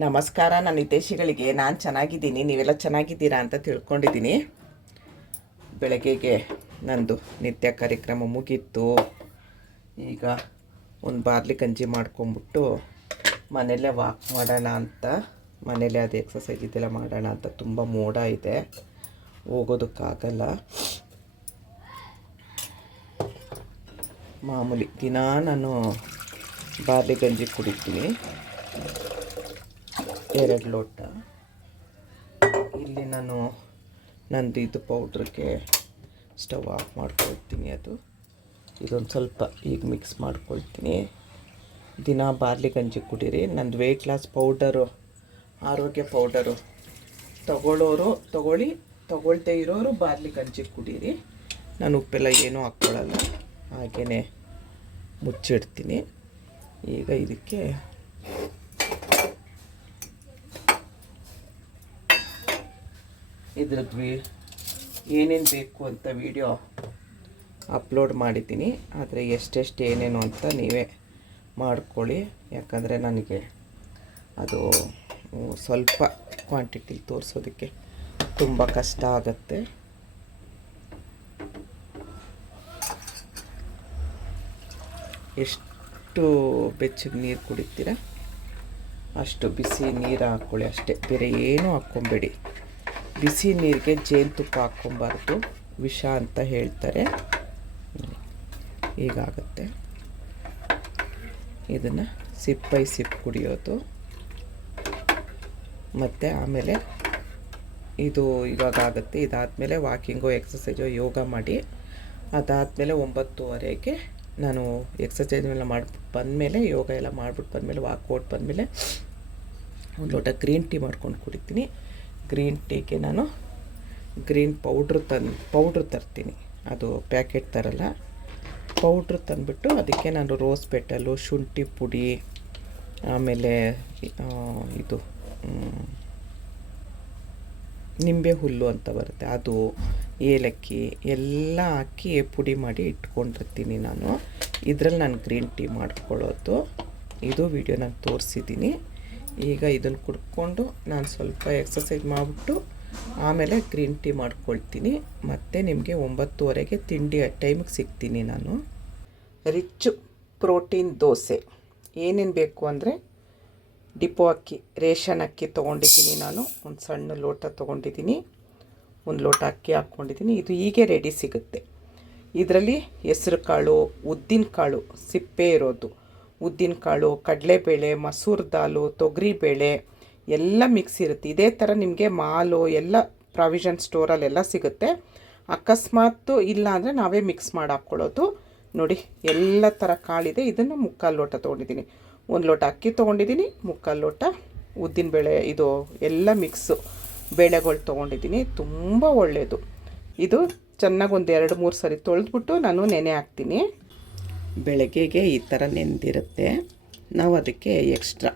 ನಮಸ್ಕಾರ ನನ್ನ ಹಿತೈಷಿಗಳಿಗೆ. ನಾನು ಚೆನ್ನಾಗಿದ್ದೀನಿ, ನೀವೆಲ್ಲ ಚೆನ್ನಾಗಿದ್ದೀರಾ ಅಂತ ತಿಳ್ಕೊಂಡಿದ್ದೀನಿ. ಬೆಳಗ್ಗೆಗೆ ನಂದು ನಿತ್ಯ ಕಾರ್ಯಕ್ರಮ ಮುಗೀತು. ಈಗ ಒಂದು ಬಾರ್ಲಿ ಗಂಜಿ ಮಾಡ್ಕೊಂಬಿಟ್ಟು ಮನೆಯಲ್ಲೇ ವಾಕ್ ಮಾಡೋಣ ಅಂತ, ಮನೇಲೆ ಅದು ಎಕ್ಸಸೈಸ್ ಇದೆಲ್ಲ ಮಾಡೋಣ ಅಂತ. ತುಂಬ ಮೋಡ ಇದೆ, ಹೋಗೋದಕ್ಕಾಗಲ್ಲ. ಮಾಮೂಲಿ ದಿನ ನಾನು ಬಾರ್ಲಿ ಗಂಜಿ ಕುಡಿತೀನಿ, 2 ಲೋಟ. ಇಲ್ಲಿ ನಾನು ನಂದು ಇದು ಪೌಡ್ರಿಗೆ ಸ್ಟವ್ ಆಫ್ ಮಾಡ್ಕೊಳ್ತೀನಿ. ಇದೊಂದು ಸ್ವಲ್ಪ ಈಗ ಮಿಕ್ಸ್ ಮಾಡ್ಕೊಳ್ತೀನಿ. ದಿನ ಬಾರ್ಲಿ ಗಂಜಿ ಕುಡೀರಿ. ನಂದು ವೆಯ್ಟ್ ಲಾಸ್ ಪೌಡರು, ಆರೋಗ್ಯ ಪೌಡರು ತಗೊಳ್ಳೋರು ತಗೊಳ್ಳಿ, ತಗೊಳ್ತೇ ಇರೋರು ಬಾರ್ಲಿ ಗಂಜಿ ಕುಡೀರಿ. ನಾನು ಉಪ್ಪೆಲ್ಲ ಏನೂ ಹಾಕ್ಕೊಳ್ಳಲ್ಲ, ಹಾಗೇ ಮುಚ್ಚಿಡ್ತೀನಿ. ಈಗ ಇದಕ್ಕೆ ಇದ್ರದ್ದು ಏನೇನು ಬೇಕು ಅಂತ ವಿಡಿಯೋ ಅಪ್ಲೋಡ್ ಮಾಡಿದ್ದೀನಿ. ಆದರೆ ಎಷ್ಟೆಷ್ಟು ಏನೇನು ಅಂತ ನೀವೇ ಮಾಡ್ಕೊಳ್ಳಿ, ಯಾಕಂದರೆ ನನಗೆ ಅದು ಸ್ವಲ್ಪ ಕ್ವಾಂಟಿಟಿ ತೋರಿಸೋದಕ್ಕೆ ತುಂಬ ಕಷ್ಟ ಆಗುತ್ತೆ. ಎಷ್ಟು ಬೆಚ್ಚಗೆ ನೀರು ಕುಡಿತೀರ ಅಷ್ಟು ಬಿಸಿ ನೀರು ಹಾಕ್ಕೊಳ್ಳಿ ಅಷ್ಟೇ, ಬೇರೆ ಏನೂ ಹಾಕ್ಕೊಬೇಡಿ. ಬಿಸಿ ನೀರಿಗೆ ಜೇನುತುಪ್ಪ ಹಾಕ್ಕೊಬಾರ್ದು, ವಿಷ ಅಂತ ಹೇಳ್ತಾರೆ. ಹೀಗಾಗುತ್ತೆ. ಇದನ್ನು ಸಿಪ್ ಬೈ ಸಿಪ್ ಕುಡಿಯೋದು. ಮತ್ತು ಆಮೇಲೆ ಇದು ಇವಾಗ ಆಗುತ್ತೆ. ಇದಾದಮೇಲೆ ವಾಕಿಂಗು, ಎಕ್ಸಸೈಜು, ಯೋಗ ಮಾಡಿ ಅದಾದಮೇಲೆ 9:30ಗೆ ನಾನು ಎಕ್ಸಸೈಸ್ ಎಲ್ಲ ಮಾಡ್ಬಿಟ್ಟು ಬಂದಮೇಲೆ, ಯೋಗ ಎಲ್ಲ ಮಾಡ್ಬಿಟ್ಟು ಬಂದಮೇಲೆ, ವಾಕ್ಔಟ್ ಬಂದಮೇಲೆ ಒಂದು ಲೋಟ ಗ್ರೀನ್ ಟೀ ಮಾಡ್ಕೊಂಡು ಕುಡಿತೀನಿ. ಗ್ರೀನ್ ಟೀಗೆ ನಾನು ಗ್ರೀನ್ ಪೌಡ್ರ್ ತರ್ತೀನಿ. ಅದು ಪ್ಯಾಕೆಟ್ ತರಲ್ಲ, ಪೌಡ್ರ್ ತಂದುಬಿಟ್ಟು ಅದಕ್ಕೆ ನಾನು ರೋಸ್ ಪೆಟಲು, ಶುಂಠಿ ಪುಡಿ, ಆಮೇಲೆ ಇದು ನಿಂಬೆ ಹುಲ್ಲು ಅಂತ ಬರುತ್ತೆ, ಅದು, ಏಲಕ್ಕಿ ಎಲ್ಲ ಹಾಕಿ ಪುಡಿ ಮಾಡಿ ಇಟ್ಕೊಂಡಿರ್ತೀನಿ ನಾನು. ಇದರಲ್ಲಿ ನಾನು ಗ್ರೀನ್ ಟೀ ಮಾಡ್ಕೊಳ್ಳೋದು. ಇದು ವಿಡಿಯೋ ನಾನು ತೋರಿಸಿದ್ದೀನಿ. ಈಗ ಇದನ್ನು ಕುಡ್ಕೊಂಡು ನಾನು ಸ್ವಲ್ಪ ಎಕ್ಸಸೈಸ್ ಮಾಡಿಬಿಟ್ಟು ಆಮೇಲೆ ಗ್ರೀನ್ ಟೀ ಮಾಡ್ಕೊಳ್ತೀನಿ. ಮತ್ತು ನಿಮಗೆ 9:30ಗೆ ತಿಂಡಿ ಟೈಮಿಗೆ ಸಿಗ್ತೀನಿ ನಾನು. ರಿಚ್ ಪ್ರೋಟೀನ್ ದೋಸೆ ಏನೇನು ಬೇಕು ಅಂದರೆ, ಡಿಪೋ ಅಕ್ಕಿ, ರೇಷನ್ ಅಕ್ಕಿ ತೊಗೊಂಡಿದ್ದೀನಿ ನಾನು. ಒಂದು ಸಣ್ಣ ಲೋಟ ತೊಗೊಂಡಿದ್ದೀನಿ, 1 ಲೋಟ ಅಕ್ಕಿ ಹಾಕ್ಕೊಂಡಿದ್ದೀನಿ. ಇದು ಹೀಗೆ ರೆಡಿ ಸಿಗುತ್ತೆ. ಇದರಲ್ಲಿ ಹೆಸ್ರು ಕಾಳು, ಉದ್ದಿನ ಕಾಳು, ಸಿಪ್ಪೆ ಇರೋದು ಉದ್ದಿನ ಕಾಳು, ಕಡಲೆಬೇಳೆ, ಮಸೂರ್ ದಾಲು, ತೊಗರಿಬೇಳೆ ಎಲ್ಲ ಮಿಕ್ಸ್ ಇರುತ್ತೆ. ಇದೇ ಥರ ನಿಮಗೆ ಮಾಲು ಎಲ್ಲ ಪ್ರಾವಿಷನ್ ಸ್ಟೋರಲ್ಲೆಲ್ಲ ಸಿಗುತ್ತೆ. ಅಕಸ್ಮಾತ್ ಇಲ್ಲ ಅಂದರೆ ನಾವೇ ಮಿಕ್ಸ್ ಮಾಡಿ ಹಾಕ್ಕೊಳ್ಳೋದು. ನೋಡಿ, ಎಲ್ಲ ಥರ ಕಾಳಿದೆ. ಇದನ್ನು 3/4 ಲೋಟ ತೊಗೊಂಡಿದ್ದೀನಿ. 1 ಲೋಟ ಅಕ್ಕಿ ತೊಗೊಂಡಿದ್ದೀನಿ, 3/4 ಲೋಟ ಉದ್ದಿನಬೇಳೆ, ಇದು ಎಲ್ಲ ಮಿಕ್ಸು ಬೇಳೆಗಳು ತೊಗೊಂಡಿದ್ದೀನಿ. ತುಂಬ ಒಳ್ಳೆಯದು ಇದು. ಚೆನ್ನಾಗಿ ಒಂದು 2-3 ಸರಿ ತೊಳೆದ್ಬಿಟ್ಟು ನಾನು ನೆನೆ ಹಾಕ್ತೀನಿ. ಬೆಳಗ್ಗೆಗೆ ಈ ಥರ ನೆಂದಿರುತ್ತೆ. ನಾವು ಅದಕ್ಕೆ ಎಕ್ಸ್ಟ್ರಾ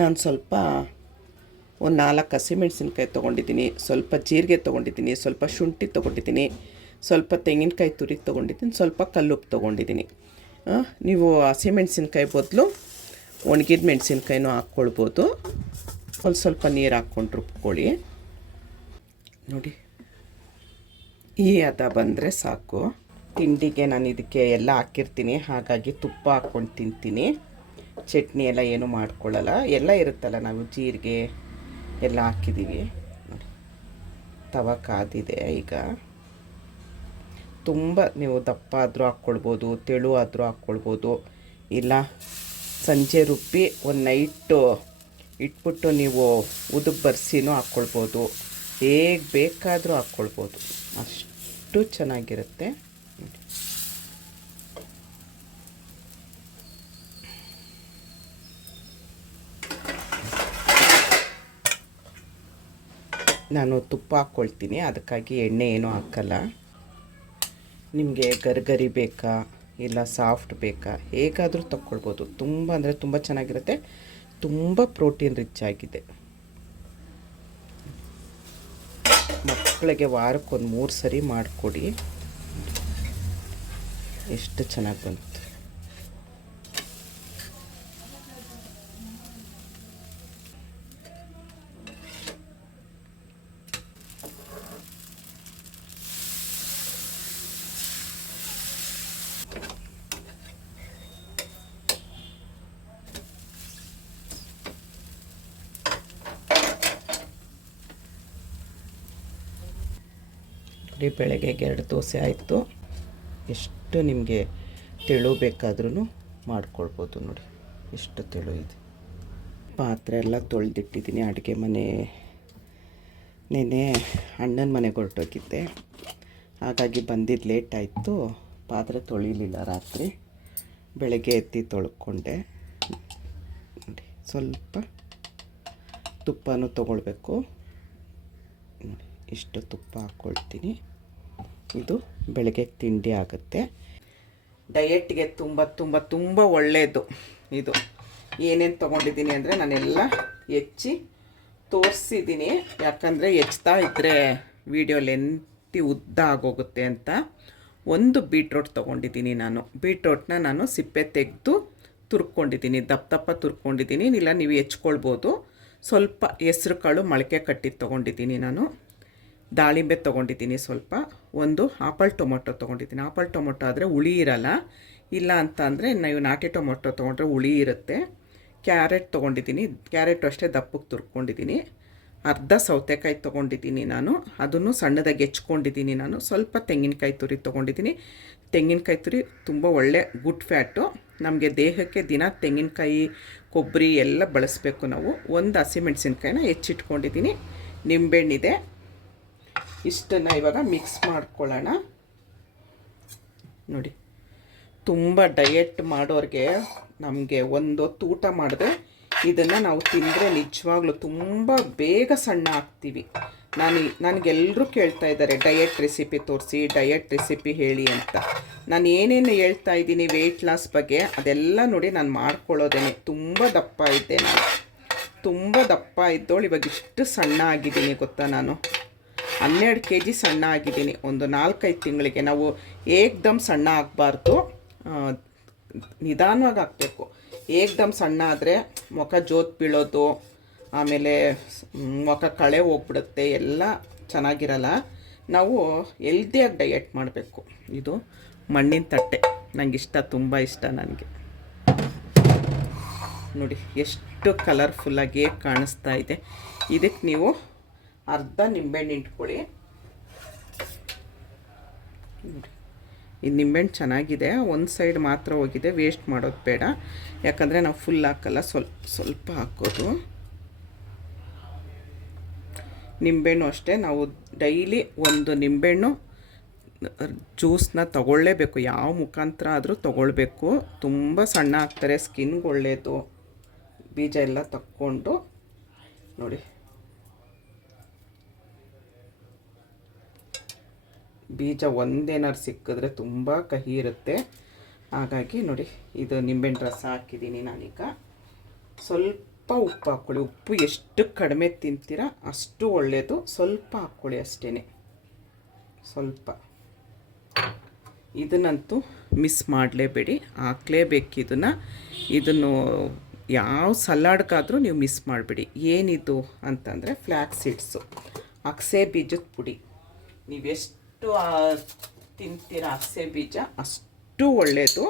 ನಾನು ಸ್ವಲ್ಪ ಒಂದು 4 ಹಸಿಮೆಣ್ಸಿನ್ಕಾಯಿ ತೊಗೊಂಡಿದ್ದೀನಿ, ಸ್ವಲ್ಪ ಜೀರಿಗೆ ತೊಗೊಂಡಿದ್ದೀನಿ, ಸ್ವಲ್ಪ ಶುಂಠಿ ತೊಗೊಂಡಿದ್ದೀನಿ, ಸ್ವಲ್ಪ ತೆಂಗಿನಕಾಯಿ ತುರಿ ತೊಗೊಂಡಿದ್ದೀನಿ, ಸ್ವಲ್ಪ ಕಲ್ಲುಪ್ಪು ತೊಗೊಂಡಿದ್ದೀನಿ. ನೀವು ಹಸಿಮೆಣ್ಸಿನ್ಕಾಯಿ ಬದಲು ಒಣಗಿದ ಮೆಣಸಿನ್ಕಾಯಿನೂ ಹಾಕ್ಕೊಳ್ಬೋದು. ಒಂದು ಸ್ವಲ್ಪ ನೀರು ಹಾಕ್ಕೊಂಡು ರುಬ್ಕೊಳ್ಳಿ. ನೋಡಿ, ಈ ಹದ ಬಂದರೆ ಸಾಕು. ತಿಂಡಿಗೆ ನಾನು ಇದಕ್ಕೆ ಎಲ್ಲ ಹಾಕಿರ್ತೀನಿ, ಹಾಗಾಗಿ ತುಪ್ಪ ಹಾಕ್ಕೊಂಡು ತಿಂತೀನಿ. ಚಟ್ನಿ ಎಲ್ಲ ಏನೂ ಮಾಡ್ಕೊಳ್ಳಲ್ಲ. ಎಲ್ಲ ಇರುತ್ತಲ್ಲ, ನಾವು ಜೀರಿಗೆ ಎಲ್ಲ ಹಾಕಿದ್ದೀವಿ. ನೋಡಿ, ತವ ಕಾದಿದೆ. ಈಗ ತುಂಬ ನೀವು ದಪ್ಪ ಆದರೂ ಹಾಕ್ಕೊಳ್ಬೋದು, ತೆಳು ಆದರೂ ಹಾಕ್ಕೊಳ್ಬೋದು. ಇಲ್ಲ ಸಂಜೆ ರುಬ್ಬಿ ಒಂದು ನೈಟು ಇಟ್ಬಿಟ್ಟು ನೀವು ಉದುಕ್ ಬರ್ಸಿನೂ ಹಾಕ್ಕೊಳ್ಬೋದು. ಹೇಗೆ ಬೇಕಾದರೂ ಹಾಕ್ಕೊಳ್ಬೋದು, ಅಷ್ಟು ಚೆನ್ನಾಗಿರುತ್ತೆ. ನಾನು ತುಪ್ಪ ಹಾಕ್ಕೊಳ್ತೀನಿ, ಅದಕ್ಕಾಗಿ ಎಣ್ಣೆ ಏನೂ ಹಾಕಲ್ಲ. ನಿಮಗೆ ಗರ್ಗರಿ ಬೇಕಾ ಇಲ್ಲ ಸಾಫ್ಟ್ ಬೇಕಾ, ಹೇಗಾದರೂ ತಗೊಳ್ಬೋದು. ತುಂಬ ಅಂದರೆ ತುಂಬ ಚೆನ್ನಾಗಿರುತ್ತೆ. ತುಂಬ ಪ್ರೋಟೀನ್ ರಿಚ್ ಆಗಿದೆ. ಮಕ್ಕಳಿಗೆ ವಾರಕ್ಕೆ 3 ಸರಿ ಮಾಡಿಕೊಡಿ. ಎಷ್ಟು ಚೆನ್ನಾಗಿ ಬಂತು. ಬೆಳಗ್ಗೆಗೆ 2 ದೋಸೆ ಆಯಿತು. ಎಷ್ಟು ನಿಮಗೆ ತೆಳು ಬೇಕಾದ್ರೂ ಮಾಡ್ಕೊಳ್ಬೋದು ನೋಡಿ, ಎಷ್ಟು ತೆಳು ಇದೆ. ಪಾತ್ರೆ ಎಲ್ಲ ತೊಳೆದಿಟ್ಟಿದ್ದೀನಿ. ಅಡುಗೆ ಮನೆ ನೆನೆ ಅಣ್ಣನ ಮನೆಗೆ ಹೊರಟೋಗಿದ್ದೆ, ಹಾಗಾಗಿ ಬಂದಿದ್ದು ಲೇಟ್ ಆಯಿತು. ಪಾತ್ರೆ ತೊಳಿಲಿಲ್ಲ ರಾತ್ರಿ, ಬೆಳಗ್ಗೆ ಎತ್ತಿ ತೊಳ್ಕೊಂಡೆ ನೋಡಿ. ಸ್ವಲ್ಪ ತುಪ್ಪನೂ ತೊಗೊಳ್ಬೇಕು ನೋಡಿ, ಇಷ್ಟು ತುಪ್ಪ ಹಾಕ್ಕೊಳ್ತೀನಿ. ಇದು ಬೆಳಗ್ಗೆ ತಿಂಡಿ ಆಗುತ್ತೆ. ಡಯೆಟ್ಗೆ ತುಂಬ ತುಂಬ ತುಂಬ ಒಳ್ಳೆಯದು ಇದು. ಏನೇನು ತೊಗೊಂಡಿದ್ದೀನಿ ಅಂದರೆ ನಾನೆಲ್ಲ ಹೆಚ್ಚಿ ತೋರಿಸಿದ್ದೀನಿ, ಯಾಕಂದರೆ ಹೆಚ್ಚುತ್ತಾ ಇದ್ದರೆ ವಿಡಿಯೋ ಲೆಂತಿ ಉದ್ದ ಆಗೋಗುತ್ತೆ ಅಂತ. ಒಂದು ಬೀಟ್ರೋಟ್ ತೊಗೊಂಡಿದ್ದೀನಿ ನಾನು. ಬೀಟ್ರೋಟ್ನ ನಾನು ಸಿಪ್ಪೆ ತೆಗೆದು ತುರ್ಕೊಂಡಿದ್ದೀನಿ, ದಪ್ಪ ತುರ್ಕೊಂಡಿದ್ದೀನಿ. ಇಲ್ಲ ನೀವು ಹೆಚ್ಕೊಳ್ಬೋದು. ಸ್ವಲ್ಪ ಹೆಸ್ರು ಕಾಳು ಮೊಳಕೆ ಕಟ್ಟಿದ್ದು ತೊಗೊಂಡಿದ್ದೀನಿ ನಾನು. ದಾಳಿಂಬೆ ತೊಗೊಂಡಿದ್ದೀನಿ ಸ್ವಲ್ಪ. ಒಂದು ಆಪಲ್ ಟೊಮೊಟೊ ತೊಗೊಂಡಿದ್ದೀನಿ. ಆಪಲ್ ಟೊಮೊಟೊ ಆದರೆ ಹುಳಿ ಇರಲ್ಲ, ಇಲ್ಲ ಅಂತ ಅಂದರೆ ನೀವು ನಾಟಿ ಟೊಮೊಟೊ ತೊಗೊಂಡ್ರೆ ಹುಳಿ ಇರುತ್ತೆ. ಕ್ಯಾರೆಟ್ ತೊಗೊಂಡಿದ್ದೀನಿ, ಕ್ಯಾರೆಟು ಅಷ್ಟೇ ದಪ್ಪಕ್ಕೆ ತುರ್ಕೊಂಡಿದ್ದೀನಿ. ಅರ್ಧ ಸೌತೆಕಾಯಿ ತೊಗೊಂಡಿದ್ದೀನಿ ನಾನು, ಅದನ್ನು ಸಣ್ಣದಾಗಿ ಹೆಚ್ಕೊಂಡಿದ್ದೀನಿ ನಾನು. ಸ್ವಲ್ಪ ತೆಂಗಿನಕಾಯಿ ತುರಿ ತೊಗೊಂಡಿದ್ದೀನಿ. ತೆಂಗಿನಕಾಯಿ ತುರಿ ತುಂಬ ಒಳ್ಳೆ ಗುಡ್ ಫ್ಯಾಟು. ನಮಗೆ ದೇಹಕ್ಕೆ ದಿನ ತೆಂಗಿನಕಾಯಿ ಕೊಬ್ಬರಿ ಎಲ್ಲ ಬಳಸಬೇಕು ನಾವು. ಒಂದು ಹಸಿಮೆಣಸಿನ್ಕಾಯಿನ ಹೆಚ್ಚಿಟ್ಕೊಂಡಿದ್ದೀನಿ. ನಿಂಬೆಹಣ್ಣಿದೆ. ಇಷ್ಟನ್ನು ಇವಾಗ ಮಿಕ್ಸ್ ಮಾಡ್ಕೊಳ್ಳೋಣ ನೋಡಿ. ತುಂಬ ಡಯೆಟ್ ಮಾಡೋರಿಗೆ ನಮಗೆ ಒಂದೊತ್ತು ಊಟ ಮಾಡಿದ್ರೆ ಇದನ್ನು ನಾವು ತಿಂದರೆ ನಿಜವಾಗ್ಲೂ ತುಂಬ ಬೇಗ ಸಣ್ಣ ಆಗ್ತೀವಿ. ನನಗೆಲ್ಲರೂ ಕೇಳ್ತಾ ಇದ್ದಾರೆ ಡಯೆಟ್ ರೆಸಿಪಿ ತೋರಿಸಿ, ಡಯೆಟ್ ರೆಸಿಪಿ ಹೇಳಿ ಅಂತ. ನಾನು ಏನೇನು ಹೇಳ್ತಾ ಇದ್ದೀನಿ ವೆಯ್ಟ್ ಲಾಸ್ ಬಗ್ಗೆ ಅದೆಲ್ಲ ನೋಡಿ ನಾನು ಮಾಡ್ಕೊಳ್ಳೋದೇನೆ. ತುಂಬ ದಪ್ಪ ಇದ್ದೆ ನಾನು, ತುಂಬ ದಪ್ಪ ಇದ್ದೋಳು ಇವಾಗ ಇಷ್ಟು ಸಣ್ಣ ಆಗಿದ್ದೀನಿ ಗೊತ್ತಾ. ನಾನು 12 kg ಸಣ್ಣ ಆಗಿದ್ದೀನಿ ಒಂದು 4-5 ತಿಂಗಳಿಗೆ. ನಾವು ಏಕ್ದಮ್ ಸಣ್ಣ ಆಗಬಾರ್ದು, ನಿಧಾನವಾಗಿ ಹಾಕಬೇಕು. ಏಕ್ದಮ್ ಸಣ್ಣ ಆದರೆ ಮುಖ ಜೋತ್ ಬೀಳೋದು, ಆಮೇಲೆ ಮುಖ ಕಳೆ ಹೋಗ್ಬಿಡುತ್ತೆ, ಎಲ್ಲ ಚೆನ್ನಾಗಿರಲ್ಲ. ನಾವು ಹೆಲ್ದಿಯಾಗಿ ಡಯೆಟ್ ಮಾಡಬೇಕು. ಇದು ಮಣ್ಣಿನ ತಟ್ಟೆ ನನಗೆ ಇಷ್ಟ, ತುಂಬ ಇಷ್ಟ ನನಗೆ. ನೋಡಿ ಎಷ್ಟು ಕಲರ್ಫುಲ್ಲಾಗಿ ಕಾಣಿಸ್ತಾ ಇದೆ. ಇದಕ್ಕೆ ನೀವು ಅರ್ಧ ನಿಂಬೆಹಣ್ಣು ಇಟ್ಕೊಳ್ಳಿ ನೋಡಿ. ಈ ನಿಂಬೆಹಣ್ಣು ಚೆನ್ನಾಗಿದೆ, ಒಂದು ಸೈಡ್ ಮಾತ್ರ ಹೋಗಿದೆ, ವೇಸ್ಟ್ ಮಾಡೋದು ಬೇಡ. ಯಾಕಂದರೆ ನಾವು ಫುಲ್ ಹಾಕಲ್ಲ, ಸ್ವಲ್ಪ ಹಾಕೋದು. ನಿಂಬೆಹಣ್ಣು ಅಷ್ಟೇ, ನಾವು ಡೈಲಿ ಒಂದು ನಿಂಬೆಹಣ್ಣು ಜ್ಯೂಸನ್ನ ತಗೊಳ್ಳೇಬೇಕು. ಯಾವ ಮುಖಾಂತರ ಆದರೂ ತಗೊಳ್ಬೇಕು. ತುಂಬ ಸಣ್ಣ ಆಗ್ತಾರೆ, ಸ್ಕಿನ್ಗೆ ಒಳ್ಳೆಯದು. ಬೀಜ ಎಲ್ಲ ತಕ್ಕೊಂಡು ನೋಡಿ. ಬೀಜ ಒಂದೇನಾರು ಸಿಕ್ಕಿದ್ರೆ ತುಂಬ ಕಹಿ ಇರುತ್ತೆ, ಹಾಗಾಗಿ ನೋಡಿ ಇದು ನಿಂಬೆಹಣ್ಣು ರಸ ಹಾಕಿದ್ದೀನಿ ನಾನೀಗ. ಸ್ವಲ್ಪ ಉಪ್ಪು ಹಾಕ್ಕೊಳ್ಳಿ. ಉಪ್ಪು ಎಷ್ಟು ಕಡಿಮೆ ತಿಂತೀರಾ ಅಷ್ಟು ಒಳ್ಳೆಯದು. ಸ್ವಲ್ಪ ಹಾಕ್ಕೊಳ್ಳಿ ಅಷ್ಟೇ, ಸ್ವಲ್ಪ. ಇದನ್ನಂತೂ ಮಿಸ್ ಮಾಡಲೇಬೇಡಿ, ಹಾಕ್ಲೇಬೇಕು ಇದನ್ನು ಯಾವ ಸಲಾಡ್ಗಾದರೂ ನೀವು ಮಿಸ್ ಮಾಡಬೇಡಿ. ಏನಿದು ಅಂತಂದರೆ ಫ್ಲ್ಯಾಕ್ಸ್ ಸೀಡ್ಸು, ಅಗಸೆ ಬೀಜದ ಪುಡಿ. ನೀವೆಷ್ಟು ತಿಂತೀರ ಅಗಸೆ ಬೀಜ ಅಷ್ಟು ಒಳ್ಳೆಯದು.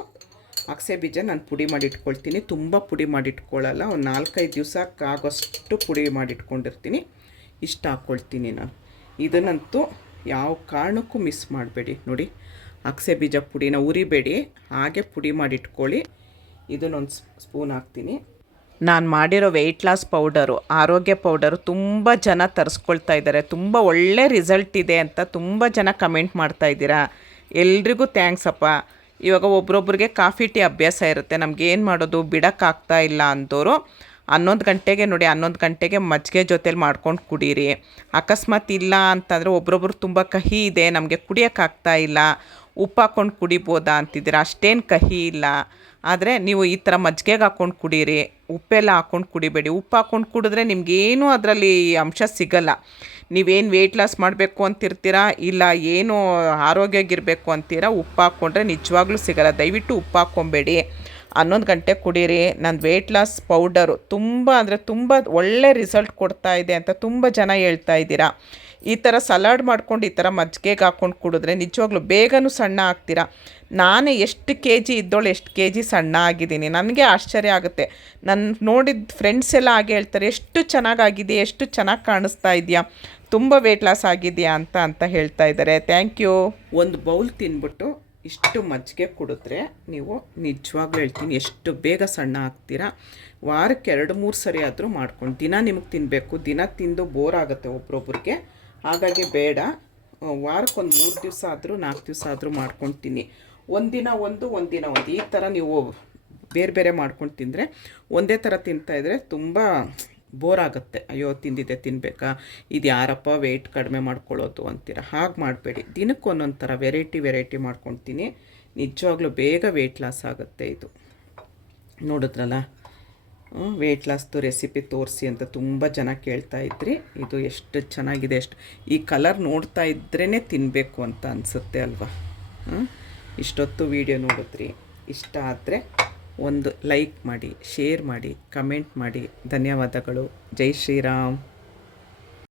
ಅಗಸೆ ಬೀಜ ನಾನು ಪುಡಿ ಮಾಡಿ ಇಟ್ಕೊಳ್ತೀನಿ, ತುಂಬ ಪುಡಿ ಮಾಡಿ ಇಟ್ಕೊಳ್ಳಲ್ಲ. ಒಂದು 4-5 ದಿವಸಕ್ಕಾಗೋಷ್ಟು ಪುಡಿ ಮಾಡಿ ಇಟ್ಕೊಂಡಿರ್ತೀನಿ. ಇಷ್ಟು ಹಾಕ್ಕೊಳ್ತೀನಿ ನಾನು. ಇದನ್ನಂತೂ ಯಾವ ಕಾರಣಕ್ಕೂ ಮಿಸ್ ಮಾಡಬೇಡಿ ನೋಡಿ. ಅಗಸೆ ಬೀಜ ಪುಡಿನ ಉರಿಬೇಡಿ, ಹಾಗೆ ಪುಡಿ ಮಾಡಿ ಇಟ್ಕೊಳ್ಳಿ. ಇದನ್ನೊಂದು ಸ್ಪೂನ್ ಹಾಕ್ತೀನಿ. ನಾನು ಮಾಡಿರೋ ವೆಯ್ಟ್ ಲಾಸ್ ಪೌಡರು, ಆರೋಗ್ಯ ಪೌಡರು ತುಂಬ ಜನ ತರಿಸ್ಕೊಳ್ತಾ ಇದ್ದಾರೆ. ತುಂಬ ಒಳ್ಳೆ ರಿಸಲ್ಟ್ ಇದೆ ಅಂತ ತುಂಬ ಜನ ಕಮೆಂಟ್ ಮಾಡ್ತಾ ಇದ್ದೀರಾ. ಎಲ್ರಿಗೂ ಥ್ಯಾಂಕ್ಸ್ ಅಪ್ಪ. ಇವಾಗ ಒಬ್ರೊಬ್ರಿಗೆ ಕಾಫಿ ಟೀ ಅಭ್ಯಾಸ ಇರುತ್ತೆ, ನಮಗೇನು ಮಾಡೋದು ಬಿಡೋಕ್ಕಾಗ್ತಾ ಇಲ್ಲ ಅಂದವರು 11 ಗಂಟೆಗೆ ನೋಡಿ, 11 ಗಂಟೆಗೆ ಮಜ್ಜಿಗೆ ಜೊತೇಲಿ ಮಾಡ್ಕೊಂಡು ಕುಡೀರಿ. ಅಕಸ್ಮಾತ್ ಇಲ್ಲ ಅಂತಂದರೆ ಒಬ್ರೊಬ್ರು ತುಂಬ ಕಹಿ ಇದೆ, ನಮಗೆ ಕುಡಿಯೋಕ್ಕಾಗ್ತಾ ಇಲ್ಲ, ಉಪ್ಪು ಹಾಕ್ಕೊಂಡು ಕುಡಿಬೋದಾ ಅಂತಿದ್ದೀರ. ಅಷ್ಟೇನು ಕಹಿ ಇಲ್ಲ, ಆದರೆ ನೀವು ಈ ಥರ ಮಜ್ಜಿಗೆಗೆ ಹಾಕ್ಕೊಂಡು ಕುಡೀರಿ. ಉಪ್ಪೆಲ್ಲ ಹಾಕ್ಕೊಂಡು ಕುಡಿಬೇಡಿ. ಉಪ್ಪು ಹಾಕ್ಕೊಂಡು ಕುಡಿದ್ರೆ ನಿಮಗೇನು ಅದರಲ್ಲಿ ಅಂಶ ಸಿಗಲ್ಲ. ನೀವೇನು ವೆಯ್ಟ್ ಲಾಸ್ ಮಾಡಬೇಕು ಅಂತಿರ್ತೀರಾ, ಇಲ್ಲ ಏನು ಆರೋಗ್ಯವಾಗಿರಬೇಕು ಅಂತೀರಾ, ಉಪ್ಪು ಹಾಕ್ಕೊಂಡ್ರೆ ನಿಜವಾಗ್ಲೂ ಸಿಗಲ್ಲ. ದಯವಿಟ್ಟು ಉಪ್ಪು ಹಾಕ್ಕೊಬೇಡಿ. 11 ಗಂಟೆ ಕುಡೀರಿ. ನನ್ನ ವೆಯ್ಟ್ ಲಾಸ್ ಪೌಡರು ತುಂಬ ಅಂದರೆ ತುಂಬ ಒಳ್ಳೆ ರಿಸಲ್ಟ್ ಕೊಡ್ತಾ ಇದೆ ಅಂತ ತುಂಬ ಜನ ಹೇಳ್ತಾ ಇದ್ದೀರಾ. ಈ ಥರ ಸಲಾಡ್ ಮಾಡ್ಕೊಂಡು ಈ ಥರ ಮಜ್ಜಿಗೆಗೆ ಹಾಕ್ಕೊಂಡು ಕುಡಿದ್ರೆ ನಿಜವಾಗ್ಲೂ ಬೇಗನೂ ಸಣ್ಣ ಆಗ್ತೀರಾ. ನಾನೇ ಎಷ್ಟು ಕೆ ಜಿ ಇದ್ದೋಳು ಎಷ್ಟು ಕೆ ಜಿ ಸಣ್ಣ ಆಗಿದ್ದೀನಿ. ನನಗೆ ಆಶ್ಚರ್ಯ ಆಗುತ್ತೆ. ನನ್ನ ನೋಡಿದ ಫ್ರೆಂಡ್ಸ್ ಎಲ್ಲ ಹಾಗೆ ಹೇಳ್ತಾರೆ, ಎಷ್ಟು ಚೆನ್ನಾಗಾಗಿದೆ, ಎಷ್ಟು ಚೆನ್ನಾಗಿ ಕಾಣಿಸ್ತಾ ಇದೆಯಾ, ತುಂಬ ವೆಯ್ಟ್ ಲಾಸ್ ಆಗಿದೆಯಾ ಅಂತ ಹೇಳ್ತಾ ಇದ್ದಾರೆ. Thank you. ಒಂದು ಬೌಲ್ ತಿಂದ್ಬಿಟ್ಟು ಇಷ್ಟು ಮಜ್ಜಿಗೆ ಕುಡಿದ್ರೆ ನೀವು ನಿಜವಾಗ್ಲೂ ಹೇಳ್ತೀನಿ ಎಷ್ಟು ಬೇಗ ಸಣ್ಣ ಆಗ್ತೀರಾ. ವಾರಕ್ಕೆ 2-3 ಸರಿ ಆದರೂ ಮಾಡ್ಕೊಂಡು, ದಿನ ನಿಮಗೆ ತಿನ್ನಬೇಕು, ದಿನ ತಿಂದು ಬೋರ್ ಆಗುತ್ತೆ ಒಬ್ರೊಬ್ರಿಗೆ. ಹಾಗಾಗಿ ಬೇಡ, ವಾರಕ್ಕೊಂದು 3 ದಿವಸ ಆದರೂ 4 ದಿವಸ ಆದರೂ ಮಾಡ್ಕೊಂಡು ತಿನ್ನಿ. ಒಂದಿನ ಒಂದು ಈ ಥರ ನೀವು ಬೇರೆ ಬೇರೆ ಮಾಡ್ಕೊಂಡು ತಿಂದರೆ, ಒಂದೇ ಥರ ತಿಂತಾಯಿದ್ರೆ ತುಂಬ ಬೋರ್ ಆಗುತ್ತೆ. ಅಯ್ಯೋ ತಿಂದಿದ್ದೆ ತಿನ್ನಬೇಕಾ, ಇದು ಯಾರಪ್ಪ ವೆಯ್ಟ್ ಕಡಿಮೆ ಮಾಡ್ಕೊಳ್ಳೋದು ಅಂತೀರ. ಹಾಗೆ ಮಾಡಬೇಡಿ, ದಿನಕ್ಕೆ ಒಂದೊಂದು ಥರ ವೆರೈಟಿ ಮಾಡ್ಕೊಳ್ತೀನಿ. ನಿಜವಾಗ್ಲೂ ಬೇಗ ವೆಯ್ಟ್ ಲಾಸ್ ಆಗುತ್ತೆ. ಇದು ನೋಡಿದ್ರಲ್ಲ, ವೆಯ್ಟ್ ಲಾಸ್ದು ರೆಸಿಪಿ ತೋರಿಸಿ ಅಂತ ತುಂಬ ಜನ ಕೇಳ್ತಾ ಇದ್ರಿ. ಇದು ಎಷ್ಟು ಚೆನ್ನಾಗಿದೆ, ಈ ಕಲರ್ ನೋಡ್ತಾ ಇದ್ರೇ ತಿನ್ನಬೇಕು ಅಂತ ಅನಿಸುತ್ತೆ ಅಲ್ವಾ. ಇಷ್ಟೊತ್ತು ವಿಡಿಯೋ ನೋಡಿದ್ರಿ. ಇಷ್ಟ ಆದರೆ ಒಂದು ಲೈಕ್ ಮಾಡಿ, ಶೇರ್ ಮಾಡಿ, ಕಮೆಂಟ್ ಮಾಡಿ. ಧನ್ಯವಾದಗಳು. ಜೈ ಶ್ರೀರಾಮ್.